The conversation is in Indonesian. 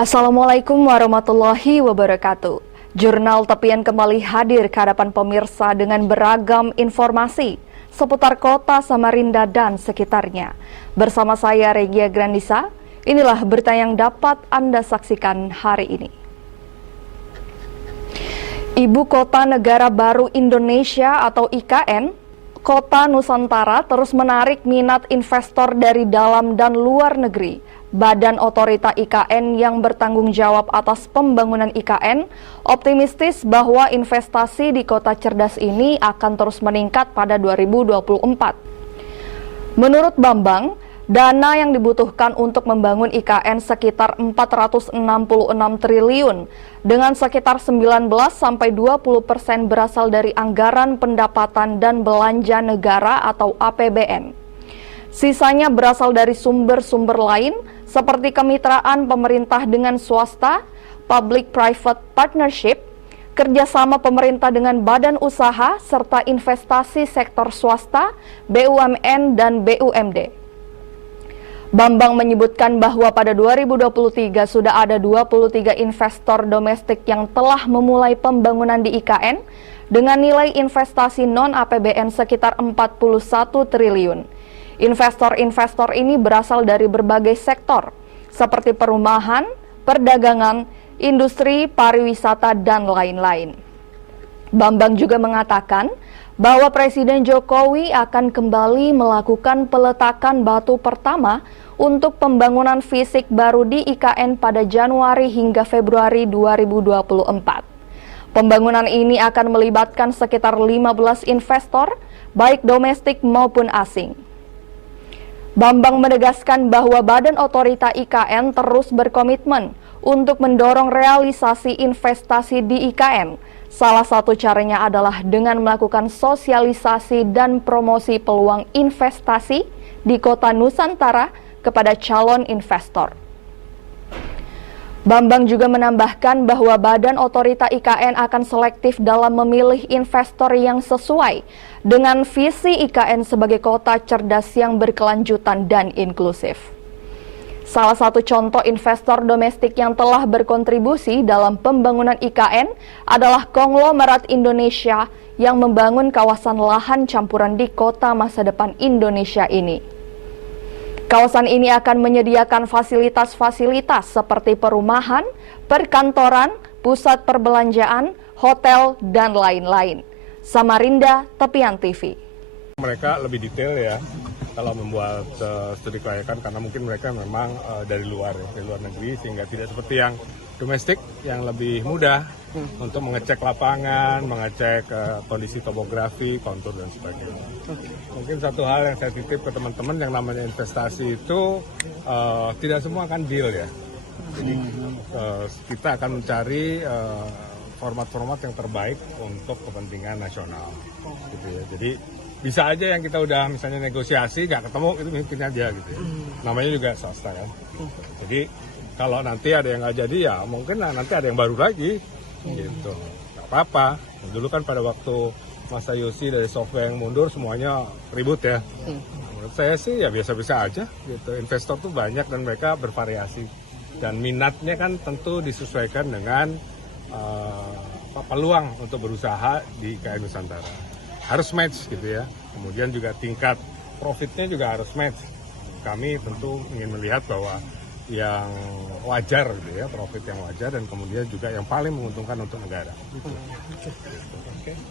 Assalamualaikum warahmatullahi wabarakatuh. Jurnal Tepian kembali hadir ke hadapan pemirsa dengan beragam informasi seputar kota Samarinda dan sekitarnya. Bersama saya Regia Grandisa, inilah berita yang dapat Anda saksikan hari ini. Ibu Kota Negara Baru Indonesia atau IKN, Kota Nusantara terus menarik minat investor dari dalam dan luar negeri. Badan Otorita IKN yang bertanggung jawab atas pembangunan IKN optimistis bahwa investasi di kota cerdas ini akan terus meningkat pada 2024. Menurut Bambang, dana yang dibutuhkan untuk membangun IKN sekitar 466 triliun, dengan sekitar 19-20% berasal dari anggaran pendapatan dan belanja negara atau APBN. Sisanya berasal dari sumber-sumber lain seperti kemitraan pemerintah dengan swasta, public-private partnership, kerjasama pemerintah dengan badan usaha, serta investasi sektor swasta, BUMN, dan BUMD. Bambang menyebutkan bahwa pada 2023 sudah ada 23 investor domestik yang telah memulai pembangunan di IKN dengan nilai investasi non-APBN sekitar 41 triliun. Investor-investor ini berasal dari berbagai sektor, seperti perumahan, perdagangan, industri, pariwisata, dan lain-lain. Bambang juga mengatakan bahwa Presiden Jokowi akan kembali melakukan peletakan batu pertama untuk pembangunan fisik baru di IKN pada Januari hingga Februari 2024. Pembangunan ini akan melibatkan sekitar 15 investor, baik domestik maupun asing. Bambang menegaskan bahwa Badan Otorita IKN terus berkomitmen untuk mendorong realisasi investasi di IKN. Salah satu caranya adalah dengan melakukan sosialisasi dan promosi peluang investasi di Kota Nusantara kepada calon investor. Bambang juga menambahkan bahwa Badan Otorita IKN akan selektif dalam memilih investor yang sesuai dengan visi IKN sebagai kota cerdas yang berkelanjutan dan inklusif. Salah satu contoh investor domestik yang telah berkontribusi dalam pembangunan IKN adalah konglomerat Indonesia yang membangun kawasan lahan campuran di kota masa depan Indonesia ini. Kawasan ini akan menyediakan fasilitas-fasilitas seperti perumahan, perkantoran, pusat perbelanjaan, hotel, dan lain-lain. Samarinda, Tepian TV. Mereka lebih detail ya kalau membuat studi kelayakan karena mungkin mereka memang dari luar negeri sehingga tidak seperti yang domestik yang lebih mudah untuk mengecek lapangan, mengecek kondisi topografi, kontur dan sebagainya. Mungkin satu hal yang saya titip ke teman-teman yang namanya investasi itu tidak semua akan deal ya. Jadi kita akan mencari format-format yang terbaik untuk kepentingan nasional. Gitu ya. Jadi bisa aja yang kita udah misalnya negosiasi nggak ketemu itu mungkin aja gitu ya. Namanya juga swasta kan. Jadi kalau nanti ada yang nggak jadi ya mungkin nanti ada yang baru lagi gitu. Nggak apa-apa. Dulu kan pada waktu masa Yosi dari software yang mundur semuanya ribut ya. Menurut saya sih ya biasa-biasa aja gitu. Investor tuh banyak dan mereka bervariasi. Dan minatnya kan tentu disesuaikan dengan peluang untuk berusaha di IKN Nusantara. Harus match gitu ya. Kemudian juga tingkat profitnya juga harus match. Kami tentu ingin melihat bahwa yang wajar gitu ya, profit yang wajar dan kemudian juga yang paling menguntungkan untuk negara.